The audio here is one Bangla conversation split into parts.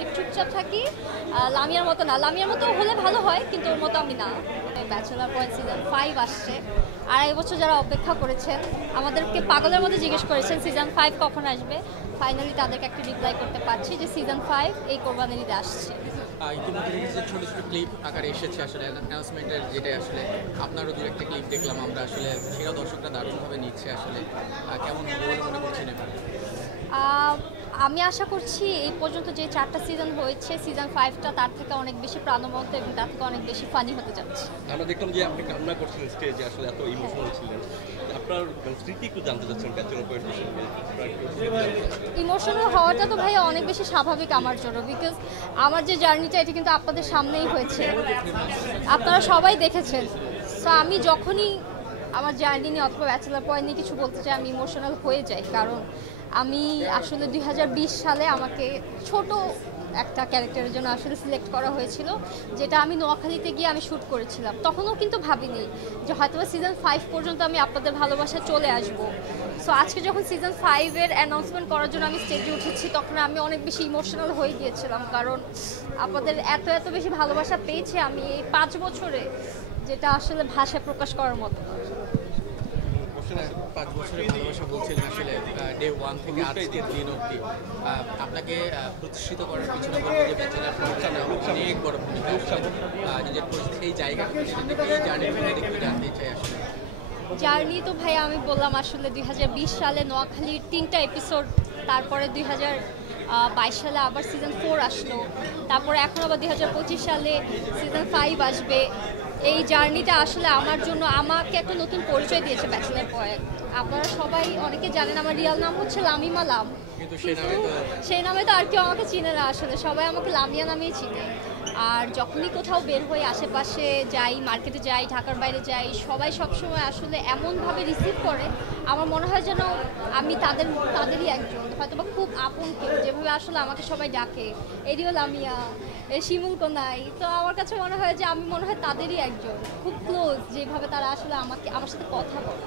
অনেক চুপচাপ থাকি। লামিয়ার মতো না, লামিয়ার মতো হলে ভালো হয় কিন্তু ওর মতো আমি না। ব্যাচেলার পয়েন্ট সিজন 5 আসছে, 2.5 বছর যারা অপেক্ষা করেছেন, আমাদেরকে পাগলের মধ্যে জিজ্ঞেস করেছেন সিজন 5 কখন আসবে। ফাইনালি তাদেরকে একটা রিপ্লাই করতে পারছি যে সিজন 5 এই কোরবানির ঈদে আসছে। ইতিমধ্যে দেখেছি ছোটো ছোটো ক্লিপ আকারে এসেছে আসলে অ্যানাউন্সমেন্টের, যেটা আসলে আপনারও দু একটা ক্লিপ দেখলাম আমরা, আসলে সেটা দর্শকরা দারুণভাবে নিচ্ছে আসলে। কেমন হবে বলে মনে করছেন এবার? আমি আশা করছি এই পর্যন্ত যে 4টা সিজন হয়েছে, সিজন 5টা তার থেকে অনেক বেশি প্রাণবন্ত এবং তার থেকে অনেক বেশি ফানি হতে যাচ্ছে। আমরা দেখলাম যে আপনি কান্না করছিলেন স্টেজে, আসলে এত ইমোশনাল ছিলেন। আপনার স্মৃতি একটু জানতে চাচ্ছেন ব্যাচেলর পয়েন্ট হিসেবে। ইমোশনাল হওয়াটা তো ভাইয়া অনেক বেশি স্বাভাবিক আমার জন্য, বিকজ আমার যে জার্নিটা এটা কিন্তু আপনাদের সামনেই হয়েছে, আপনারা সবাই দেখেছেন। সো আমি যখনই আমার জার্নি নিয়ে অথবা ব্যাচেলার পয়েন্ট নিয়ে কিছু বলতে চাই আমি ইমোশনাল হয়ে যাই, কারণ আমি আসলে 2020 সালে আমাকে ছোট একটা ক্যারেক্টারের জন্য আসলে সিলেক্ট করা হয়েছিল, যেটা আমি নোয়াখালীতে গিয়ে আমি শ্যুট করেছিলাম। তখনও কিন্তু ভাবিনি যে হয়তো সিজন 5 পর্যন্ত আমি আপনাদের ভালোবাসায় চলে আসবো। সো আজকে যখন সিজন 5-এর অ্যানাউন্সমেন্ট করার জন্য আমি স্টেজে উঠেছি, তখন আমি অনেক বেশি ইমোশনাল হয়ে গিয়েছিলাম, কারণ আপনাদের এত এত বেশি ভালোবাসা পেয়েছি আমি এই 5 বছরে, যেটা আসলে ভাষায় প্রকাশ করার মতো। 5 বছরের ভালোবাসা বলছিলেন, আসলে ডে 1 থেকে আজকের দিন অবধি আপনাকে প্রতিষ্ঠিত করার পিছনে বলবো যে ব্যাচেলার পয়েন্টটা অনেক বড় ভূমিকা নিজের পরিস্থিতি, এই জায়গাটা এই জার্নিটা একটু জানতে চাই আসলে। জার্নি তো ভাই আমি বললাম আসলে 2020 সালে নোয়াখালীর 3টা এপিসোড, তারপরে 2022 সালে আবার সিজন 4 আসলো, তারপরে এখন আবার 2025 সালে সিজন 5 আসবে। এই জার্নিটা আসলে আমার জন্য আমাকে একটা নতুন পরিচয় দিয়েছে ব্যাচেলার পয়েন্ট। আপনারা সবাই অনেকে জানেন আমার রিয়াল নাম হচ্ছে লামিমা লাম, কিন্তু সেই নামে তো আর কেউ আমাকে চিনে না, আসলে সবাই আমাকে লামিয়া নামেই চিনে। আর যখনই কোথাও বের হই, আশেপাশে যাই, মার্কেটে যাই, ঢাকার বাইরে যাই, সবাই সবসময় আসলে এমনভাবে রিসিভ করে, আমার মনে হয় যেন আমি তাদেরই একজন, হয়তো বা খুব আপন কেউ, যেভাবে আসলে আমাকে সবাই ডাকে এরিও লামিয়া, শিমুল কোনাই। তো আমার কাছে মনে হয় যে আমি মনে হয় তাদেরই একজন, খুব ক্লোজ, যেভাবে তারা আসলে আমার সাথে কথা বলে।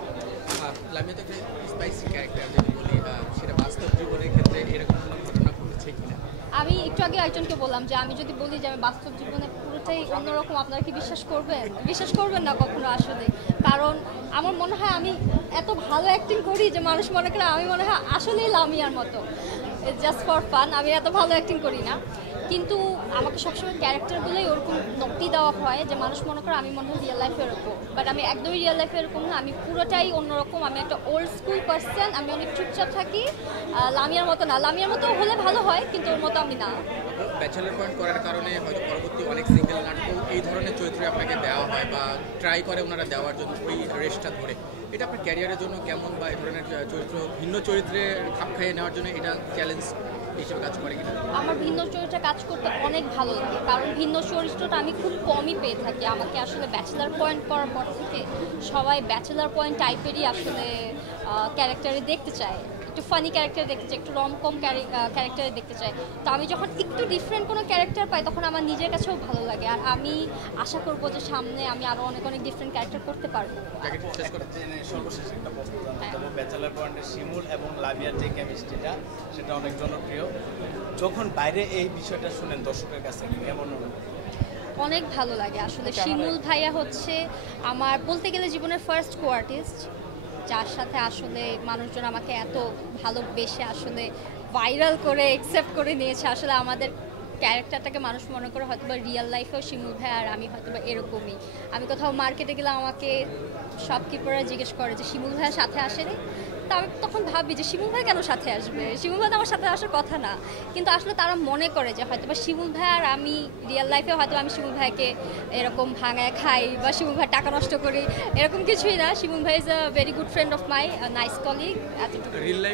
লামিয়া তো একটা স্পাইসি ক্যারেক্টার, যদি বলি সেটা বাস্তব জীবনের ক্ষেত্রে এরকম কোনো ঘটনা ঘটেছে কিনা? আমি একটু আগে একজনকে বললাম যে আমি যদি বলি যে আমি বাস্তব জীবনে পুরোটাই অন্যরকম, আপনারা কি বিশ্বাস করবেন? বিশ্বাস করবেন না কখনো আসলে, কারণ আমার মনে হয় আমি এত ভালো অ্যাক্টিং করি যে মানুষ মনে করে আমি মনে হয় আসলেই লামিয়ার মতো, জাস্ট ফর ফান। আমি এত ভালো অ্যাক্টিং করি না, কিন্তু আমাকে সবসময় ক্যারেক্টারগুলোই ওরকম নকটি দেওয়া হয় যে মানুষ মনে করে আমি মনে হয় রিয়েল লাইফে এরকম, বাট আমি একদমই রিয়েল লাইফে এরকম না, আমি পুরোটাই অন্যরকম। আমি একটা ওল্ড স্কুল পার্সন, আমি অনেক চুপচাপ থাকি। লামিয়ার মতো না, লামিয়ার মতো হলে ভালো হয় কিন্তু ওর মতো আমি না। ব্যাচেলার পয়েন্ট করার কারণে হয়তো পরবর্তী অনেক সিঙ্গেল নাটকেও এই ধরনের চরিত্রে আপনাকে দেওয়া হয় বা ট্রাই করে ওনারা দেওয়ার জন্য ওই রেসটা ধরে। এটা আপনার ক্যারিয়ারের জন্য কেমন, বা এই ধরনের চরিত্র ভিন্ন চরিত্রে খাপ খাইয়ে নেওয়ার জন্য এটা চ্যালেঞ্জ হিসেবে কাজ করে কিনা? আমার ভিন্ন চরিত্রে কাজ করতে অনেক ভালো লাগে, কারণ ভিন্ন চরিত্রটা আমি খুব কমই পেয়ে থাকি। আমাকে আসলে ব্যাচেলার পয়েন্ট করার পর থেকে সবাই ব্যাচেলার পয়েন্ট টাইপেরই আসলে ক্যারেক্টারে দেখতে চায়, একটু ফানি ক্যারেক্টার দেখতে চাই, একটু রমকম ক্যারেক্টারে দেখতে চাই। তো আমি যখন একটু ডিফারেন্ট কোনো ক্যারেক্টার পাই তখন আমার নিজের কাছেও ভালো লাগে, আর আমি আশা করবো যে সামনে আমি আরও অনেক অনেক ডিফারেন্ট ক্যারেক্টার করতে পারবো। সর্বশেষ একটা প্রশ্ন জানতে চাবো, ব্যাচেলার পয়েন্টের শিমুল এবং লামিয়ার যে কেমিস্ট্রিটা সেটা অনেক জনপ্রিয়। যখন বাইরে এই বিষয়টা শুনেন দর্শকের কাছে কেমন অনুভূতি? অনেক ভালো লাগে আসলে। শিমুল ভাইয়া হচ্ছে আমার বলতে গেলে জীবনের ফার্স্ট কো আর্টিস্ট, যার সাথে আসলে মানুষজন আমাকে এত ভালোবেসে আসলে ভাইরাল করে অ্যাকসেপ্ট করে নিয়েছে। আসলে আমাদের ক্যারেক্টারটাকে মানুষ মনে করে হয়তো বা রিয়েল লাইফেও শিমুল ভাই আর আমি হয়তো বা এরকমই। আমি কোথাও মার্কেটে গেলে আমাকে শপকিপাররা জিজ্ঞেস করে যে শিমুল ভাইয়ের সাথে আসেনি, তা আমি তখন ভাবি যে শিমুল ভাই কেন সাথে আসবে, শিমুল ভাই তো আমার সাথে আসার কথা না। কিন্তু আসলে তারা মনে করে যে হয়তো বা শিমুল ভাই আর আমি রিয়েল লাইফে হয়তো আমি শিমুল ভাইকে এরকম ভাঙায় খাই বা শিমুল ভাই টাকা নষ্ট করি, এরকম কিছুই না। শিমুল ভাই is a very good friend of my, nice colleague, এতটুকু।